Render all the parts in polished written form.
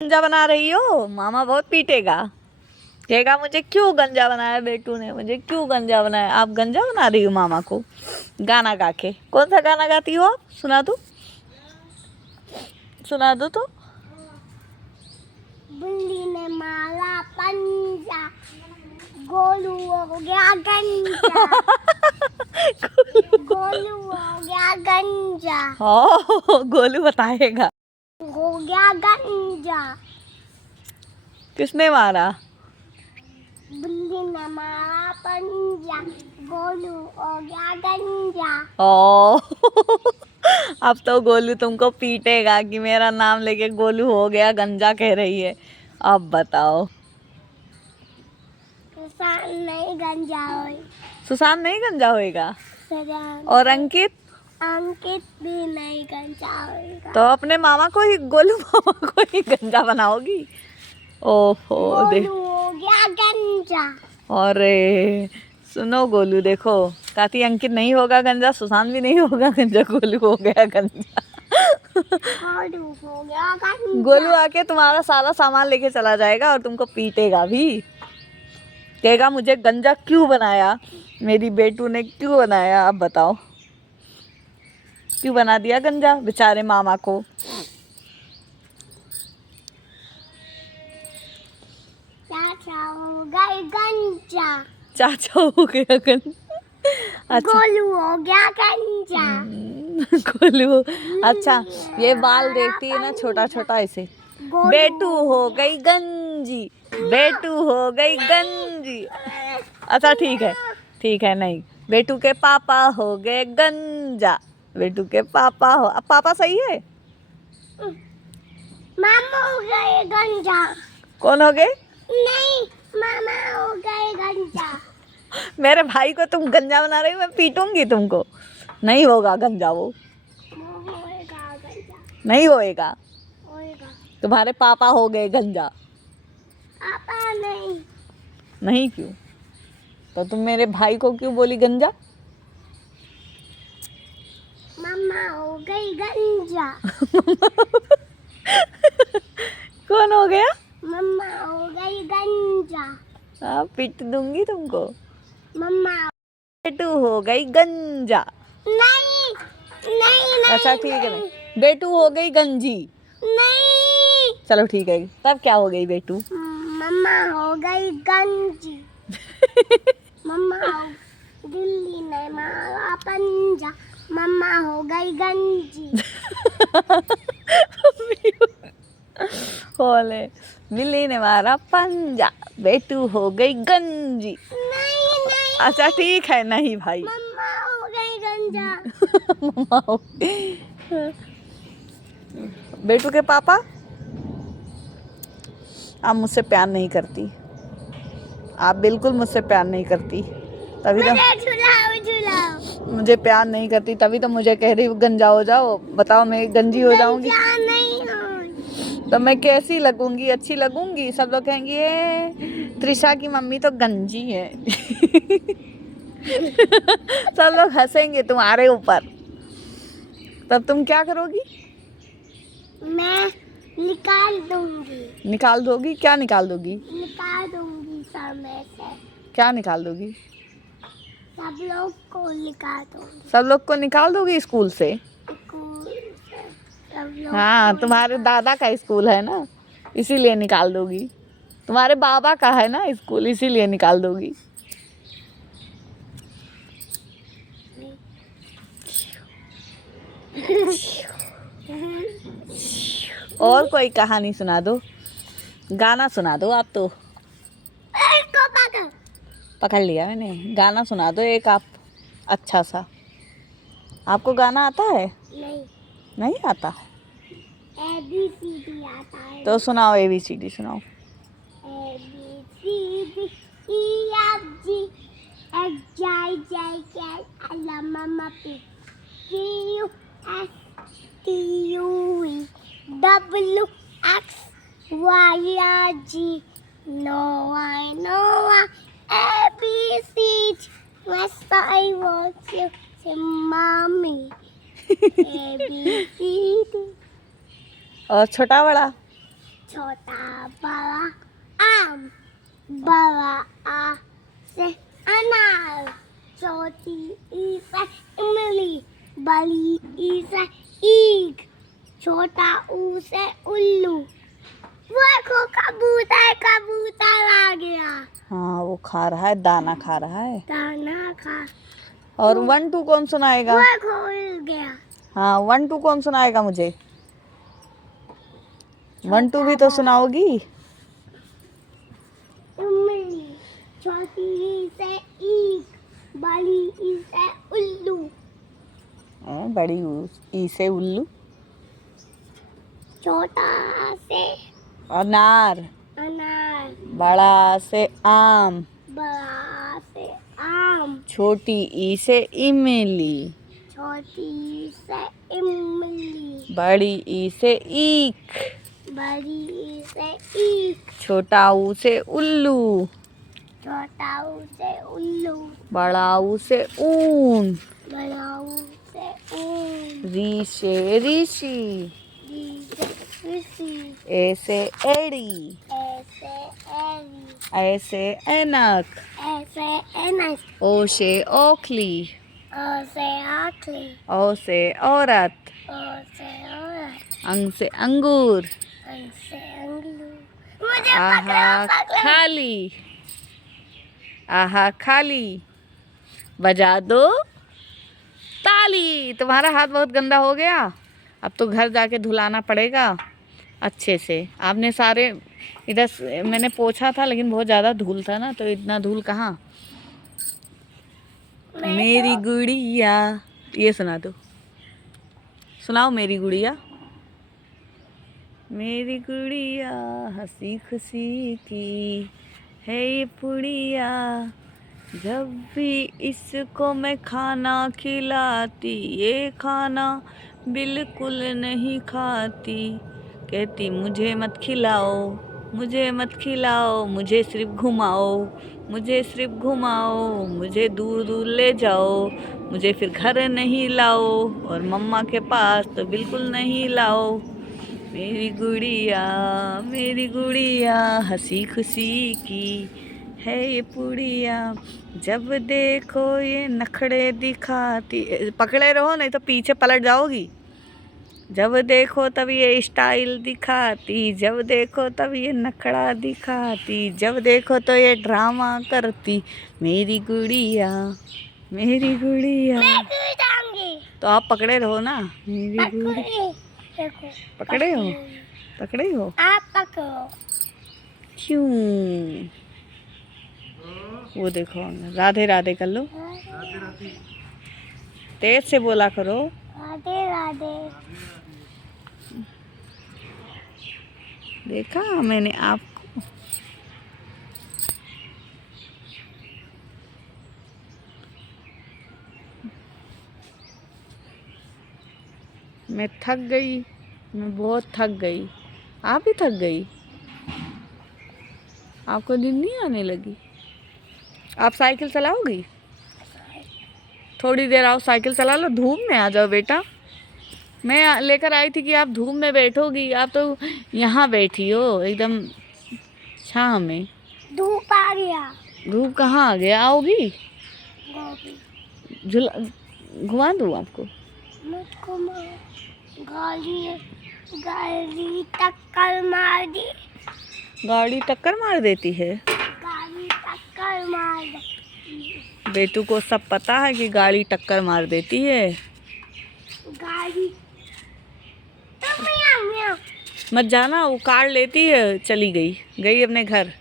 गंजा बना रही हो, मामा बहुत पीटेगा। कहेगा मुझे क्यों गंजा बनाया बेटू ने, मुझे क्यों गंजा बनाया। आप गंजा बना रही हो मामा को गाना गा के। कौन सा गाना गाती हो आप, सुना दो, सुना दो तो। बिल्ली ने मारा पंजा, गोलू हो गया गंजा। गोलू हो गया गंजा। हाँ, गोलू बताएगा। हो गया गंजा। किसने मारा? बिल्ली ने मारा पंजा, गोलू हो गया गंजा। ओ अब तो गोलू तुमको पीटेगा कि मेरा नाम लेके गोलू हो गया गंजा कह रही है। अब बताओ। सुशांत नहीं गंजा होई। सुशांत नहीं गंजा होएगा। सुशांत और अंकित? अंकित भी नहीं गंजा होएगा। तो अपने मामा को ही, गोलू मामा को ही गंजा बनाओगी। ओहो गोलू हो गया गंजा। अरे सुनो गोलू, देखो कहती अंकित नहीं होगा गंजा, सुशांत भी नहीं होगा गंजा, गोलू हो गया गंजा। गोलू हो गया गंजा। गोलू आके तुम्हारा सारा सामान लेके चला जाएगा और तुमको पीटेगा भी। कहेगा मुझे गंजा क्यों बनाया, मेरी बेटू ने क्यों बनाया। अब बताओ क्यों बना दिया गंजा बेचारे मामा को। चाचा हो गए गंजा। चाचा हो गया गंजा। अच्छा गोलू हो गया गंजा। गोलू, अच्छा ये बाल देखती है ना छोटा छोटा ऐसे। बेटू हो गई गंजी, बेटू हो गई गंजी। अच्छा ठीक है नहीं, बेटू के पापा हो गए गंजा, बेटू के पापा हो। अब पापा सही है। मामा हो गए गंजा। कौन हो गए? नहीं, मामा हो गए गंजा। मेरे भाई को तुम गंजा बना रही हो, मैं पीटूंगी तुमको। नहीं होगा गंजा वो, होएगा गंजा। नहीं होएगा। होएगा। तुम्हारे पापा हो गए गंजा। पापा नहीं। नहीं क्यों? तो तुम मेरे भाई को क्यों बोली गंजा? मामा हो गई गंजा। कौन हो गया? मम्मा हो गई गंजा। हाँ, पीट दूंगी तुमको। मम्मा बेटू हो गई गंजा। नहीं नहीं नहीं। अच्छा ठीक है, नहीं। बेटू हो गई गंजी। नहीं। चलो ठीक है, तब क्या हो गई बेटू? मम्मा हो गई गंजी। मम्मा हो, बिल्ली ने मारा पंजा, मम्मा हो गई गंजी। बोले बिल्ली ने मारा पंजा, बेटू हो गई गंजी। नहीं नहीं। अच्छा ठीक है, नहीं भाई। मम्मा हो गई गंजा। मम्मा हो गई। बेटू के पापा? आप मुझसे प्यार नहीं करती, आप बिल्कुल मुझसे प्यार नहीं करती, तभी तो झुलाओ। मुझे प्यार नहीं करती, तभी तो मुझे कह रही गंजा हो जाओ। बताओ मैं गंजी हो जाऊंगी नहीं हो। तो मैं कैसी लगूंगी? अच्छी लगूंगी? सब लोग कहेंगे ये त्रिशा की मम्मी तो गंजी है। सब लोग हंसेंगे तुम्हारे ऊपर। तब तुम क्या करोगी? मैं निकाल दूंगी। निकाल दोगी? क्या निकाल दोगी? निकाल दूंगी समय से। क्या निकाल दोगी? सब लोग को निकाल दूंगी। सब लोग को निकाल दोगी स्कूल से? स्कूल से सब लोग हाँ, को तुम्हारे दादा का स्कूल है ना, इसीलिए निकाल दोगी। तुम्हारे बाबा का है ना स्कूल, इसीलिए निकाल दोगी। और कोई कहानी सुना दो, गाना सुना दो आप तो। को पकड़ लिया मैंने। गाना सुना दो एक आप, अच्छा सा। आपको गाना आता है? नहीं। नहीं आता है? ABCD आता है। तो सुनाओ, ABCD सुनाओ। ABCD EFG HIJK LMNOP QRSTUV WXYZ Noah ABCD. Yes, I want you to mommy. ABCD. और छोटा बड़ा? छोटा बड़ा आम, बड़ा आ से अनार, छोटी ई से इमली, बड़ी ई से ईख, छोटा ऊ से उल्लू। वो देखो कबूतर, कबूतर आ गया। हाँ वो खा रहा है, दाना खा रहा है। दाना खा। और 1 2 कौन सुनाएगा? वो देखो उड़ गया। हाँ 1 2 कौन सुनाएगा मुझे? 1 2 भी तो सुनाओगी। इमली, छोटी ई से ईख, बड़ी ई से उल्लू, बड़ी ई से उल्लू, छोटा से अनार, अनार, बड़ा से आम, बड़ा से आम, छोटी ई से इमली, छोटी से इमली, बड़ी ई से ईख, बड़ी ई से ईख, छोटा ऊ से उल्लू, छोटा ऊ से उल्लू, बड़ा ऊ से ऊन, बड़ा ऊ से ऊन, री से ऋषि, री से ऋषि, ए से एड़ी, ऐसे एरी, ऐ से ऐनक, ऐसे एनस, ओ से ओखली, से आखली, औ से औरत, से औरत, अंग से अंगूर, से अंगलू। मुझे आहा खाली, आहा खाली, बजा दो ताली। तुम्हारा हाथ बहुत गंदा हो गया, अब तो घर जाके धुलाना पड़ेगा अच्छे से। आपने सारे इधर मैंने पोछा था लेकिन बहुत ज़्यादा धूल था ना, तो इतना धूल कहाँ। मेरी गुड़िया, ये सुना दो, सुनाओ मेरी गुड़िया। मेरी गुड़िया हंसी खुशी की है ये पुड़िया, जब भी इसको मैं खाना खिलाती ये खाना बिल्कुल नहीं खाती, कहती मुझे मत खिलाओ, मुझे मत खिलाओ, मुझे सिर्फ घुमाओ, मुझे सिर्फ घुमाओ, मुझे दूर दूर ले जाओ, मुझे फिर घर नहीं लाओ और मम्मा के पास तो बिल्कुल नहीं लाओ। मेरी गुड़िया हंसी खुशी की है ये पुड़िया, जब देखो ये नखड़े दिखाती। पकड़े रहो नहीं तो पीछे पलट जाओगी। जब देखो तब ये स्टाइल दिखाती, जब देखो तब ये नखड़ा दिखाती, जब देखो तो ये ड्रामा करती। मेरी गुड़िया, मेरी गुड़िया। मैं क्यों जाऊंगी? तो आप पकड़े रहो ना। मेरी गुड़िया। देखो, पकड़े हो, पकड़े हो। आप पकड़ो। क्यों? वो देखो राधे राधे कर लो, तेज से बोला करो। राधे राधे। देखा मैंने आपको। मैं थक गई, मैं बहुत थक गई। आप भी थक गई? आपको नींद नहीं आने लगी? आप साइकिल चलाओगी? थोड़ी देर आओ साइकिल चला लो, धूप में आ जाओ बेटा। मैं लेकर आई थी कि आप धूप में बैठोगी, आप तो यहाँ बैठी हो एकदम छाँव में। धूप आ गया। धूप कहाँ आ गया? आओगी? झूला घुमा दूँ आपको? मुझको गाड़ी गाड़ी टक्कर मार दी। गाड़ी टक्कर मार देती है? गाड़ी टक्कर मार दी। बेटू को सब पता है कि गाड़ी टक्कर मार देती है। गाड़ी तो मियाँ मत जाना, वो कार लेती है, चली गई, गई अपने घर।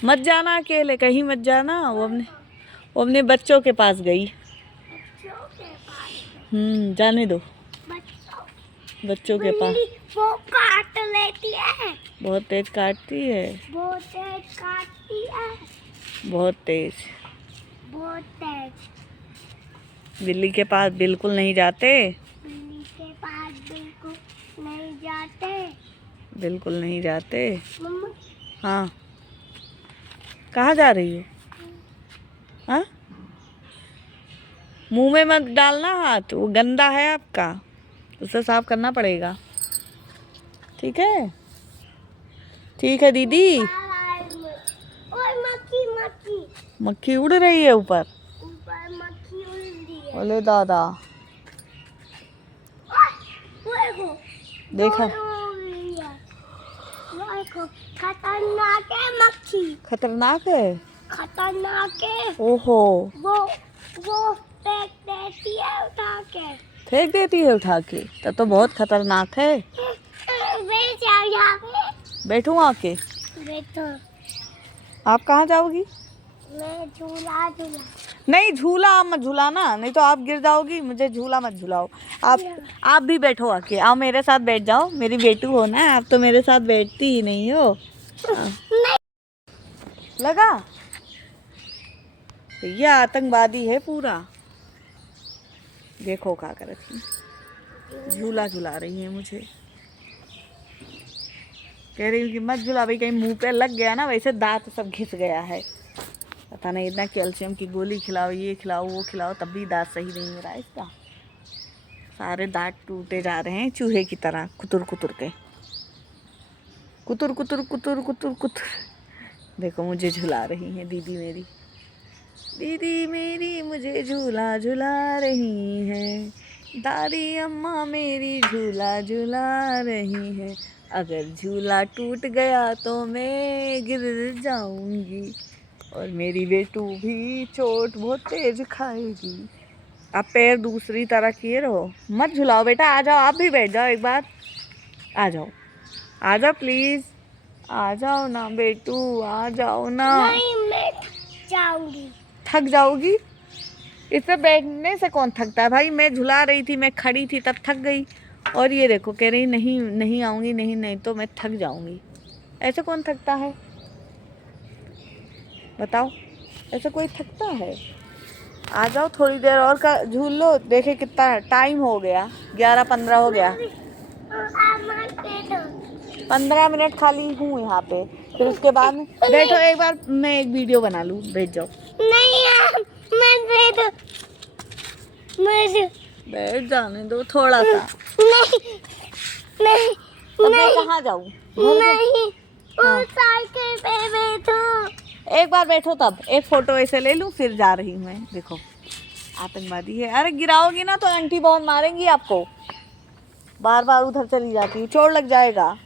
मत जाना अकेले, कहीं मत जाना। वो अपने बच्चों के पास गई। जाने दो बच्चों के पास। वो काट लेती है। बहुत तेज काटती है। बहुत तेज काटती है। बहुत तेज। बहुत तेज। बिल्ली के पास बिल्कुल नहीं जाते। बिल्ली के पास बिल्कुल नहीं जाते। बिल्कुल नहीं जाते। मम्मा हाँ, कहाँ जा रही हो? हाँ, मुंह में मत डालना हाथ, वो गंदा है आपका, उसे साफ करना पड़ेगा। ठीक है। ठीक है दीदी। और मक्खी मक्खी मक्खी उड़ रही है ऊपर। ऊपर मक्खी उड़ रही है। बोले दादा वो देखो देखा। दोनों उड़ रही है। वो देखो खतरनाक है मक्खी। खतरनाक है। खतरनाक है। ओहो। वो फेंक देती है उठा के। फेंक देती है उठा के, तब तो बहुत खतरनाक है। बैठ जाओ यहाँ पे। बैठूं आके। बैठो। आप कहाँ जाओगी? मैं झूला झूला। नहीं झूला आप मत झूलाना, नहीं तो आप गिर जाओगी। मुझे झूला मत झूलाओ। आप भी बैठो आके, आओ मेरे साथ बैठ जाओ। मेरी बेटू हो ना, आप तो मेरे साथ बैठती ही नहीं हो। लगा ये आतंकवादी है पूरा। देखो क्या कर रही है, झूला झुला रही है मुझे। कह रही हूँ कि मत झूला भाई, कहीं मुंह पे लग गया ना, वैसे दांत सब घिस गया है। पता नहीं इतना कैल्शियम की गोली खिलाओ, ये खिलाओ वो खिलाओ, तब भी दांत सही नहीं हो रहा है इसका। सारे दांत टूटे जा रहे हैं चूहे की तरह, कुतुर कुतुर के। कुतुर कुतुर कुतुर कुतुर कुतुर। देखो मुझे झुला रही है दीदी मेरी। दीदी मेरी मुझे झूला झुला रही है। दादी अम्मा मेरी झूला झुला रही है। अगर झूला टूट गया तो मैं गिर जाऊंगी, और मेरी बेटू भी चोट बहुत तेज खाएगी। आप पैर दूसरी तरह किए रहो, मत झुलाओ बेटा। आ जाओ, आप भी बैठ जाओ एक बार। आ जाओ, आ जाओ प्लीज। आ जाओ ना बेटू, आ जाओ ना। नहीं मैं जाऊंगी। थक जाओगी? इस पे बैठने से कौन थकता है भाई? मैं झुला रही थी, मैं खड़ी थी तब थक गई, और ये देखो कह रही नहीं नहीं आऊंगी, नहीं नहीं तो मैं थक जाऊंगी। ऐसे कौन थकता है बताओ? ऐसे कोई थकता है? आ जाओ थोड़ी देर और का झूल लो। देखे कितना टाइम हो गया, 11:15 हो गया। 15 मिनट खाली हूँ यहाँ पे, फिर उसके बाद बैठो एक बार, मैं एक वीडियो बना लूँ। बैठ जाओ। नहीं मैं बैठ जाने दो थोड़ा सा। नहीं नहीं तो मैं कहाँ जाऊँ? नहीं हाँ। साइकिल पे बैठो। एक बार बैठो तब एक फोटो ऐसे ले लूँ, फिर जा रही हूँ मैं। देखो आतंकवादी है। अरे गिराओगी ना तो आंटी बहुत मारेंगी आपको। बार बार उधर चली जाती है, चोट लग जाएगा।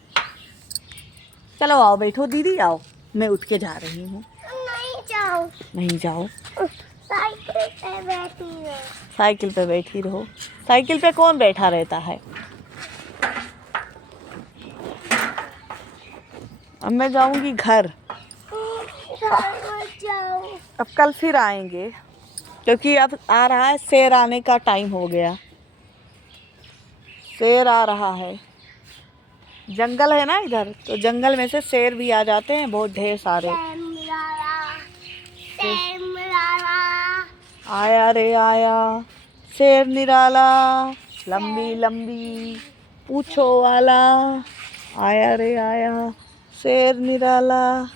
चलो आओ बैठो दीदी, आओ। मैं उठ के जा रही हूँ। नहीं जाओ। नहीं जाओ। साइकिल पे बैठी है। साइकिल पे बैठी रहो। साइकिल पे कौन बैठा रहता है? अब मैं जाऊंगी घर। जाओ। अब कल फिर आएंगे, क्योंकि अब आ रहा है शेर, आने का टाइम हो गया। शेर आ रहा है। जंगल है ना इधर, तो जंगल में से शेर भी आ जाते हैं, बहुत ढेर सारे। आया रे आया शेर निराला, लंबी लंबी पूछो वाला। आया रे आया शेर निराला।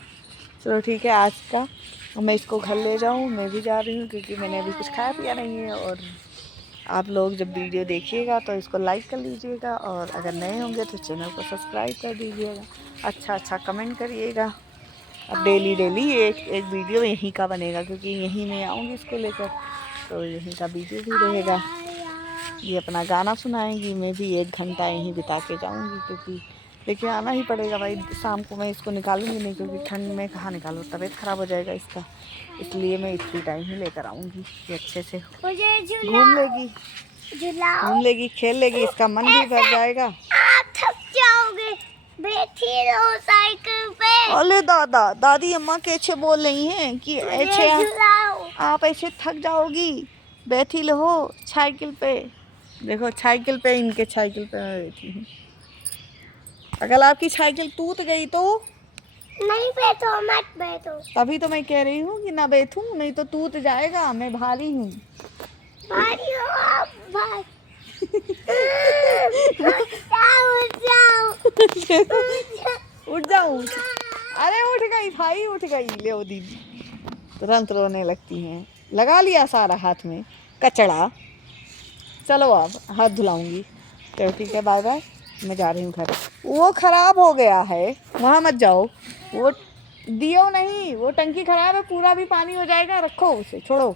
चलो ठीक है, आज का मैं इसको घर ले जाऊँ। मैं भी जा रही हूँ क्योंकि मैंने अभी कुछ खाया पिया नहीं है। और आप लोग जब वीडियो देखिएगा तो इसको लाइक कर लीजिएगा, और अगर नए होंगे तो चैनल को सब्सक्राइब कर दीजिएगा। अच्छा कमेंट करिएगा। अब डेली एक वीडियो यहीं का बनेगा, क्योंकि यहीं मैं आऊँगी इसको लेकर, तो यहीं का वीडियो भी रहेगा। ये अपना गाना सुनाएंगी, मैं भी 1 घंटा यहीं बिता के जाऊँगी, क्योंकि लेके आना ही पड़ेगा भाई। शाम को मैं इसको निकालूंगी नहीं, क्योंकि ठंड में कहाँ निकालूँ, तबीयत ख़राब हो जाएगा इसका। इसलिए मैं इसी टाइम ही लेकर आऊँगी, ये अच्छे से घूम लेगी खेल लेगी, इसका मन भी भर जाएगा। आप थक जाओगे, बैठी रहो साइकिल पे। अरे दादा दादी अम्मा कैसे बोल रही हैं कि ऐसे आप ऐसे थक जाओगी, बैठी रहो साइकिल पे। देखो साइकिल पे, इनके साइकिल पे मैं बैठी हूँ। अगर आपकी साइकिल टूट गई तो? नहीं बैठो, मत बैठो। तभी तो मैं कह रही हूँ कि ना बैठूं, नहीं तो टूट जाएगा। मैं भारी हूँ। भारी हो आप, भारी। उठ जाओ। उठ जाऊँ? अरे उठ गई भाई, उठ गई। ले ओ दीदी तुरंत रोने लगती हैं। लगा लिया सारा हाथ में कचड़ा। चलो अब हाथ धुलाऊंगी। चलो ठीक है, बाय बाय। मैं जा रही हूँ घर। वो खराब हो गया है। वहाँ मत जाओ, वो दियो नहीं, वो टंकी खराब है, पूरा भी पानी हो जाएगा, रखो उसे, छोड़ो।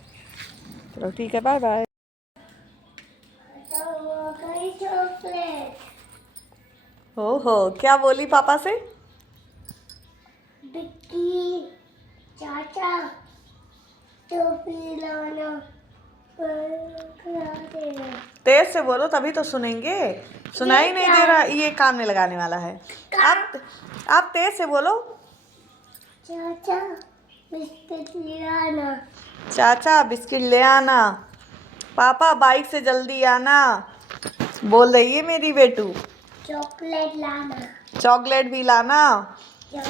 चलो ठीक है, बाय बाय। तो वो गई चॉकलेट। ओहो, क्या बोली पापा से? बिक्की चाचा टोपी लाना खिला दे। तेज से बोलो तभी तो सुनेंगे, सुनाई नहीं दे रहा, ये कान में लगाने वाला है। आप तेज से बोलो। चाचा बिस्किट ले आना। चाचा बिस्किट ले आना, पापा बाइक से जल्दी आना, बोल रही है मेरी बेटू। चॉकलेट लाना। चॉकलेट भी लाना,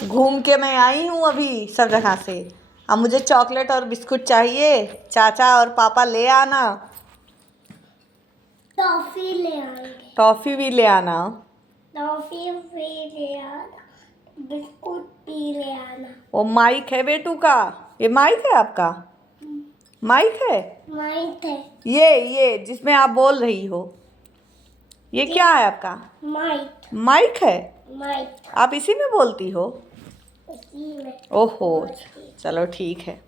घूम के मैं आई हूँ अभी सब जगह से, अब मुझे चॉकलेट और बिस्कुट चाहिए, चाचा और पापा ले आना। टॉफी ले आएंगे। टॉफी भी ले आना। टॉफी भी ले आना। बिस्कुट भी ले आना। वो माइक है बेटू का, ये माइक है आपका? माइक है माइक है। ये जिसमें आप बोल रही हो, ये क्या है आपका? माइक। माइक है, माइक आप इसी में बोलती हो? इसी में। ओहो, चलो ठीक है।